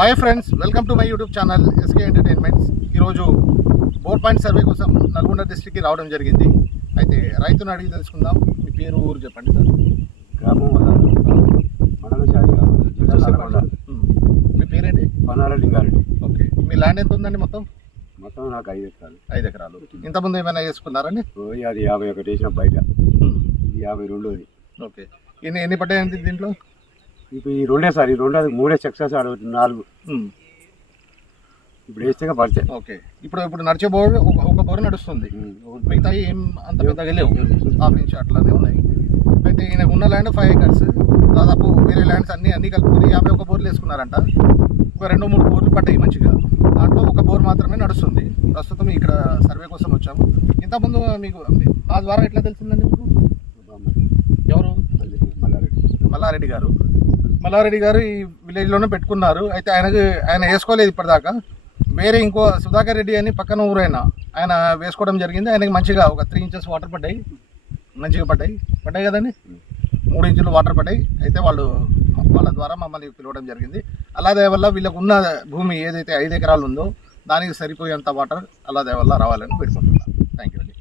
Hi friends welcome to my YouTube channel SK entertainments ఈరోజు bore point survey కోసం నల్గొండ డిస్ట్రిక్ట్కి రావడం జరిగింది. అయితే రైతును అడిగి తెలుసుకుందాం. మీ పేరు ఊరు చెప్పండి సార్. గ్రామం. మీ పేరేంటి? పన్నార లింగారెడ్డి. ఓకే. మీ ల్యాండ్ ఎంత ఉందండి మొత్తం? మొత్తం నాకు ఐదు ఎకరాలు. ఐదు ఎకరాలు. ఇంతకుముందు ఏమైనా చేసుకున్నారండి? అది యాభై ఒకటి వేసిన బయట. యాభై రెండోది. ఓకే. ఎన్ని ఎన్ని పడ్డాయండి దీంట్లో? ఇప్పుడు ఈ రెండే సార్ ఈ రెండు మూడే సక్సెస్ ఆడ నాలుగు. ఇప్పుడు వేస్తే పడితే. ఓకే. ఇప్పుడు ఇప్పుడు నడిచే బోర్ ఒక ఒక బోర్ నడుస్తుంది. మిగతా ఏం అంత పెద్దగా లేవు. హాఫ్ ఇంచ్ అట్లానే ఉన్నాయి. అయితే ఈయన ఉన్న ల్యాండ్ ఫైవ్ ఏకర్స్ దాదాపు వేరే ల్యాండ్స్ అన్ని అన్ని కలుపుకొని యాభై ఒక బోర్లు వేసుకున్నారంట. ఒక రెండు మూడు బోర్లు పట్టాయి మంచిగా. దాంట్లో ఒక బోర్ మాత్రమే నడుస్తుంది. ప్రస్తుతం ఇక్కడ సర్వే కోసం వచ్చాము. ఇంతకుముందు మీకు మా ద్వారా ఎట్లా తెలిసిందండి మీకు? ఎవరు? మల్లారెడ్డి. మల్లారెడ్డి గారు. మల్లారెడ్డి గారు ఈ విలేజ్లోనే పెట్టుకున్నారు. అయితే ఆయనకి ఆయన వేసుకోలేదు ఇప్పటిదాకా. వేరే ఇంకో సుధాకర్ రెడ్డి అని పక్కన ఊరైన ఆయన వేసుకోవడం జరిగింది. ఆయనకి మంచిగా ఒక త్రీ ఇంచెస్ వాటర్ పడ్డాయి. మంచిగా పడ్డాయి. పడ్డాయి కదండి? మూడు ఇంచులు వాటర్ పడ్డాయి. అయితే వాళ్ళు వాళ్ళ ద్వారా మమ్మల్ని పిలవడం జరిగింది. అలా వల్ల వీళ్ళకు ఉన్న భూమి ఏదైతే ఐదు ఎకరాలు ఉందో దానికి సరిపోయేంత వాటర్ అలా వల్ల రావాలని పెట్టుకుంటున్నాను థ్యాంక్ యూ అండి.